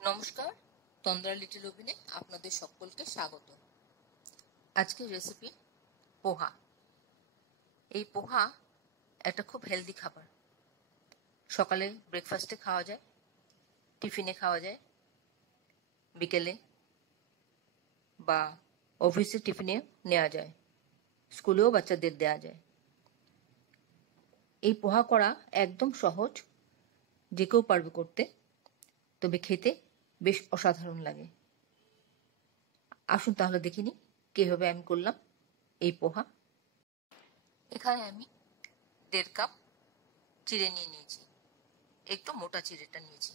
নমস্কার, তন্দ্রা লিটল ওভেনে আপনাদের সকলকে স্বাগত। আজকের রেসিপি পোহা। এই পোহা একটা খুব হেলদি খাবার। সকালে ব্রেকফাস্টে খাওয়া যায়, টিফিনে খাওয়া যায়, বিকেলে বা অফিসে টিফিনে নেওয়া যায়, স্কুলেও বাচ্চাদের দেওয়া যায়। এই পোহা করা একদম সহজ, যে কেউ পারবে করতে, তবে খেতে বেশ অসাধারণ লাগে। আসুন তাহলে দেখিনি কিভাবে আমি করলাম এই পোহা। এখানে আমি 1.5 কাপ চিড়ে নিয়েছি। একটু মোটা চিড়েটা নিয়েছি।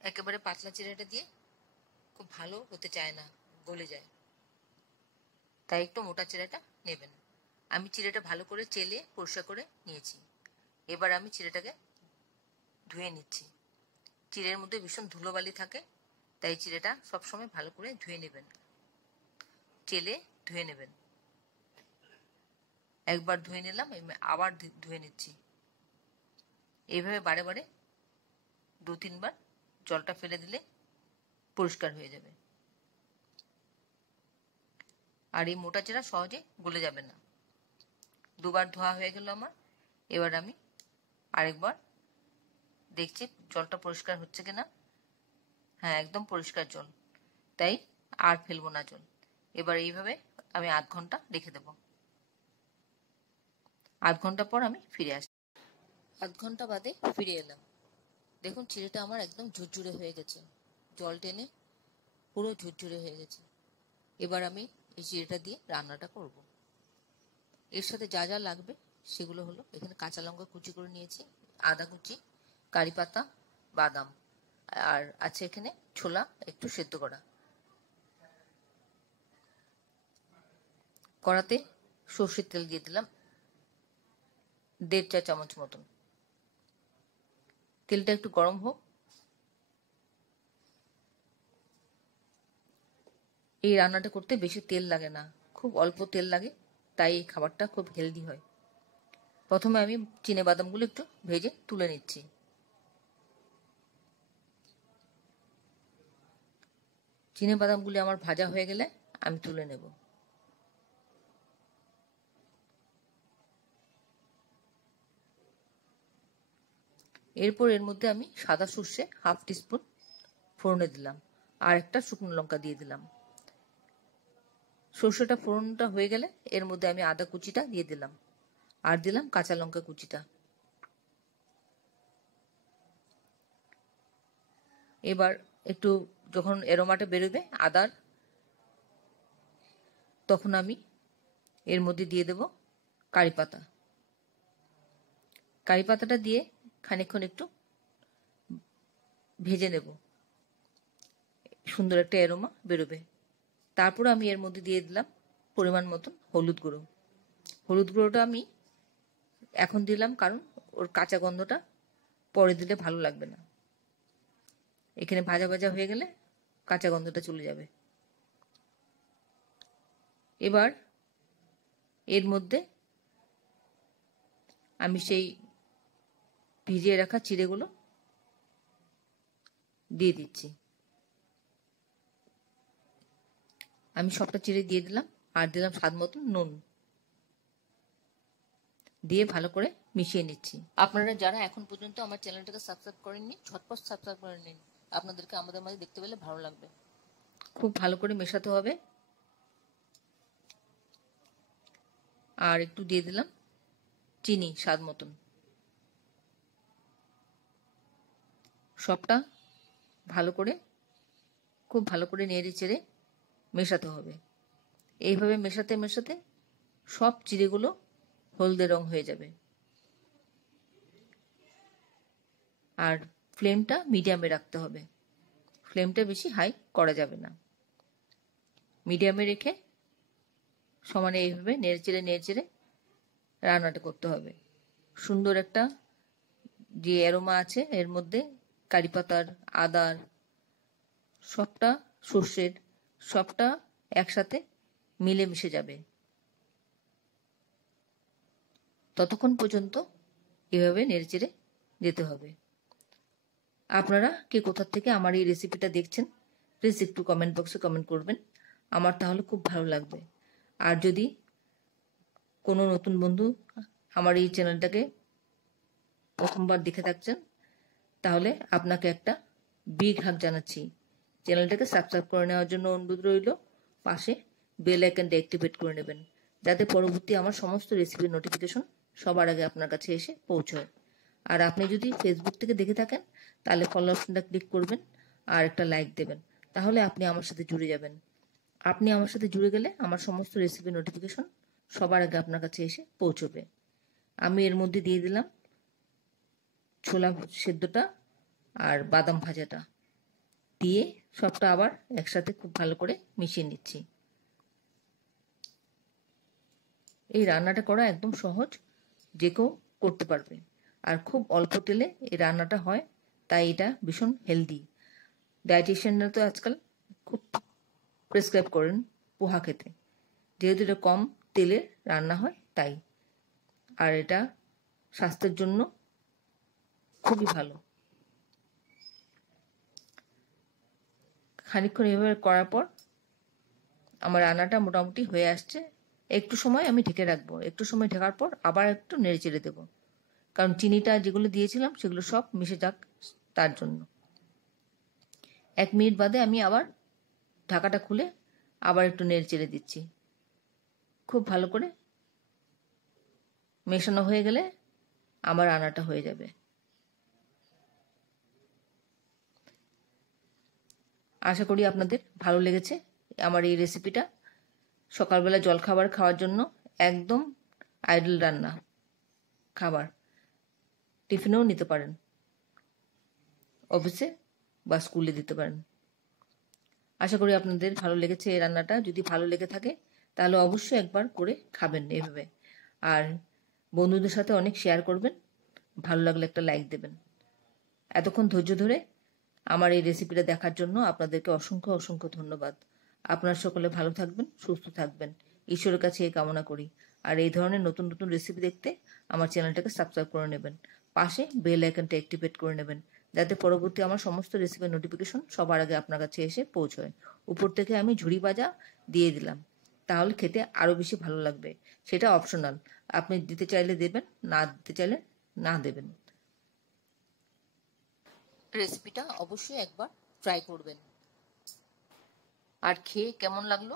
একেবারে পাতলা চিড়েটা দিয়ে খুব ভালো হতে চায় না, গলে যায়, তাই একটু মোটা চিড়েটা নেবেন। আমি চিড়েটা ভালো করে চেলে পরিষ্কার করে নিয়েছি। এবার আমি চিড়েটাকে ধুয়ে নিচ্ছি। চিড়ের মধ্যে ভীষণ ধুলোবালি থাকে, তাই চিড়েটা সবসময় ভালো করে ধুয়ে নেবেন, চেলে ধুয়ে নেবেন। একবার ধুয়ে নিলাম, আবার ধুয়ে নিচ্ছি। এইভাবে বারে বারে 2-3 বার জলটা ফেলে দিলে পরিষ্কার হয়ে যাবে। আর এই মোটা চিড়া সহজে গলে যাবে না। 2 বার ধোয়া হয়ে গেল আমার। এবার আমি আরেকবার দেখছি জলটা পরিষ্কার হচ্ছে কিনা। হ্যাঁ, একদম পরিষ্কার জল, তাই আর ফেলবো না জল। এবার এইভাবে আমি 1/2 ঘন্টা রেখে দেব। 1/2 ঘন্টা পর আমি ফিরে আসি। 1/2 ঘন্টা বাদে ফিরে এলাম। দেখুন চিড়েটা আমার একদম ঝুরঝুরে হয়ে গেছে, জল টেনে পুরো ঝুরঝুরে হয়ে গেছে। এবার আমি এই চিড়েটা দিয়ে রান্নাটা করব। এর সাথে যা যা লাগবে সেগুলো হলো, এখানে কাঁচা লঙ্কা কুচি করে নিয়েছি, আদা কুচি, কারি পাতা, বাদাম, আর আছে এখানে ছোলা একটু সেদ্ধ করা। কড়াতে সর্ষের তেল দিয়ে দিলাম 1.5 চা চামচ মতন। তেলটা একটু গরম হোক। এই রান্নাটা করতে বেশি তেল লাগে না, খুব অল্প তেল লাগে, তাই এই খাবারটা খুব হেলদি হয়। প্রথমে আমি চিনে বাদামগুলো একটু ভেজে তুলে নিচ্ছি। চিনে বাদামগুলি আমার ভাজা হয়ে গেলে আমি তুলে নেব। এরপর এর মধ্যে আমি সাদা সর্ষে 1/2 টিস্পুন ফোড়নে দিলাম, আর একটা শুকনো লঙ্কা দিয়ে দিলাম। সর্ষেটা ফোড়নটা হয়ে গেলে এর মধ্যে আমি আদা কুচিটা দিয়ে দিলাম, আর দিলাম কাঁচা লঙ্কা কুচিটা। এবার একটু যখন এরোমাটা বেরোবে আদার, তখন আমি এর মধ্যে দিয়ে দেব কারি পাতা। কারি পাতাটা দিয়ে খানিকক্ষণ একটু ভেজে নেব, সুন্দর একটা এরোমা বেরোবে। তারপর আমি এর মধ্যে দিয়ে দিলাম পরিমাণ মতন হলুদ গুঁড়ো। হলুদ গুঁড়োটা আমি এখন দিলাম কারণ ওর কাঁচা গন্ধটা পরে দিলে ভালো লাগবে না। এখানে ভাজা ভাজা হয়ে গেলে কাঁচা গন্ধটা চলে যাবে। এবার এর মধ্যে আমি সেই ভিজিয়ে রাখা চিড়েগুলো দিয়ে দিচ্ছি। আমি সবটা চিড়ে দিয়ে দিলাম, আর দিলাম স্বাদ মতন নুন, দিয়ে ভালো করে মিশিয়ে নিচ্ছি। আপনারা যারা এখন পর্যন্ত আমার চ্যানেলটাকে সাবস্ক্রাইব করেননি, ঝটপট সাবস্ক্রাইব করে নিন। আপনাদেরকে আমাদের মাঝে দেখতে পেলে ভালো লাগবে। খুব ভালো করে মেশাতে হবে। আর একটু দিয়ে দিলাম চিনি স্বাদ মতন। সবটা ভালো করে, খুব ভালো করে নেড়ে চেড়ে মেশাতে হবে। এইভাবে মেশাতে মেশাতে সব চিড়েগুলো হলদে রং হয়ে যাবে। আর ফ্লেমটা মিডিয়ামে রাখতে হবে, ফ্লেমটা বেশি হাই করা যাবে না। মিডিয়ামে রেখে সমানে এইভাবে নেড়ে চেড়ে রান্নাটা করতে হবে। সুন্দর একটা যে অ্যারোমা আছে এর মধ্যে, কারি পাতার, আদার, সবটা সর্ষের, সবটা একসাথে মিলে মিশে যাবে। ততক্ষণ পর্যন্ত এভাবে নেড়েচেড়ে যেতে হবে। আপনারা কে কোথা থেকে আমার এই রেসিপিটা দেখছেন প্লিজ একটু কমেন্ট বক্সে কমেন্ট করবেন, আমার তাহলে খুব ভালো লাগবে। আর যদি কোনো নতুন বন্ধু আমার এই চ্যানেলটাকে প্রথমবার দেখে থাকছেন তাহলে আপনাকে একটা বিগ হাগ জানাচ্ছি। চ্যানেলটাকে সাবস্ক্রাইব করে নেওয়ার জন্য অনুরোধ রইল, পাশে বেল আইকনটা অ্যাক্টিভেট করে নেবেন যাতে পরবর্তী আমার সমস্ত রেসিপির নোটিফিকেশন সবার আগে আপনার কাছে এসে পৌঁছয়। আর আপনি যদি ফেসবুক থেকে দেখে থাকেন তাহলে ফলো অপশনটা ক্লিক করবেন আর একটা লাইক দেবেন, তাহলে আপনি আমার সাথে জুড়ে যাবেন। আপনি আমার সাথে জুড়ে গেলে আমার সমস্ত রেসিপির নোটিফিকেশন সবার আগে আপনার কাছে এসে পৌঁছবে। আমি এর মধ্যে দিয়ে দিলাম ছোলা সেদ্ধটা আর বাদাম ভাজাটা, দিয়ে সবটা আবার একসাথে খুব ভালো করে মিশিয়ে নিচ্ছি। এই রান্নাটা করা একদম সহজ, যে কেউ করতে পারবে, আর খুব অল্প তেলে এই রান্নাটা হয়, তাই এটা ভীষণ হেলদি। ডায়েটিশিয়ানরা তো আজকাল খুব প্রেসক্রাইব করেন পোহা খেতে, যেহেতু এটা কম তেলে রান্না হয় তাই। আর এটা স্বাস্থ্যের জন্য খুবই ভালো। খানিকক্ষণ এভাবে করার পর আমার রান্নাটা মোটামুটি হয়ে আসছে। একটু সময় আমি ঢেকে রাখবো, একটু সময় ঢাকার পর আবার একটু নেড়ে চেড়ে দেবো, কারণ চিনিটা যেগুলো দিয়েছিলাম সেগুলো সব মিশে যাক তার জন্য। 1 মিনিট বাদে আমি আবার ঢাকাটা খুলে আবার একটু নেড়ে চেড়ে দিচ্ছি। খুব ভালো করে মেশানো হয়ে গেলে আমার রান্নাটা হয়ে যাবে। আশা করি আপনাদের ভালো লেগেছে আমার এই রেসিপিটা। সকালবেলা জলখাবার খাওয়ার জন্য একদম আইডল রান্না খাবার, টিফিনেও নিতে পারেন, অফিসে বা স্কুলে দিতে পারেন। আশা করি আপনাদের ভালো লেগেছে এই রান্নাটা। যদি ভালো লেগে থাকে তাহলে অবশ্যই একবার করে খাবেন এভাবে, আর বন্ধুদের সাথে অনেক শেয়ার করবেন। ভালো লাগলে একটা লাইক দেবেন। এতক্ষণ ধৈর্য ধরে আমার এই রেসিপিটা দেখার জন্য আপনাদেরকে অসংখ্য অসংখ্য ধন্যবাদ। আপনারা সকলে ভালো থাকবেন, সুস্থ থাকবেন, ঈশ্বরের কাছে এই কামনা করি। আর এই ধরনের নতুন নতুন রেসিপি দেখতে আমার চ্যানেলটাকে সাবস্ক্রাইব করে নেবেন, পাশে বেল আইকনটা অ্যাক্টিভেট করে নেবেন যাতে পরবর্তী আমার সমস্ত রেসিপির নোটিফিকেশন সবার আগে আপনার কাছে এসে পৌঁছয়। উপর থেকে আমি ঝুড়ি ভাজা দিয়ে দিলাম, তাহলে খেতে আরও বেশি ভালো লাগবে। সেটা অপশনাল, আপনি দিতে চাইলে দেবেন, না দিতে চাইলে না দেবেন। রেসিপিটা অবশ্যই একবার ট্রাই করবেন, আর খেয়ে কেমন লাগলো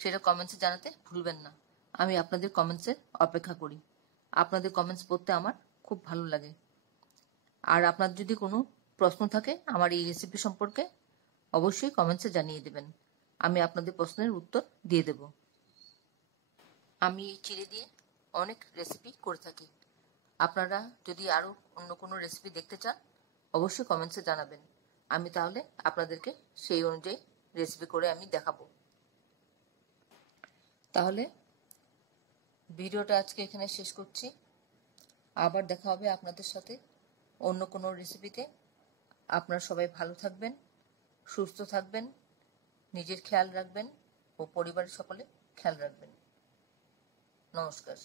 সেটা কমেন্টসে জানাতে ভুলবেন না। আমি আপনাদের কমেন্টসের অপেক্ষা করি, আপনাদের কমেন্টস পড়তে আমার খুব ভালো লাগে। আর আপনার যদি কোনো প্রশ্ন থাকে আমার এই রেসিপি সম্পর্কে অবশ্যই কমেন্টসে জানিয়ে দেবেন, আমি আপনাদের প্রশ্নের উত্তর দিয়ে দেব। আমি এই চিড়ে দিয়ে অনেক রেসিপি করে থাকি। আপনারা যদি আরও অন্য কোনো রেসিপি দেখতে চান অবশ্যই কমেন্টসে জানাবেন, আমি তাহলে আপনাদেরকে সেই অনুযায়ী রেসিপি করে আমি দেখাবো। তাহলে ভিডিওটা আজকে এখানে শেষ করছি, আবার দেখা হবে আপনাদের সাথে অন্য কোনো রেসিপিতে। আপনারা সবাই ভালো থাকবেন, সুস্থ থাকবেন, নিজের খেয়াল রাখবেন ও পরিবারের সকলে খেয়াল রাখবেন। নমস্কার।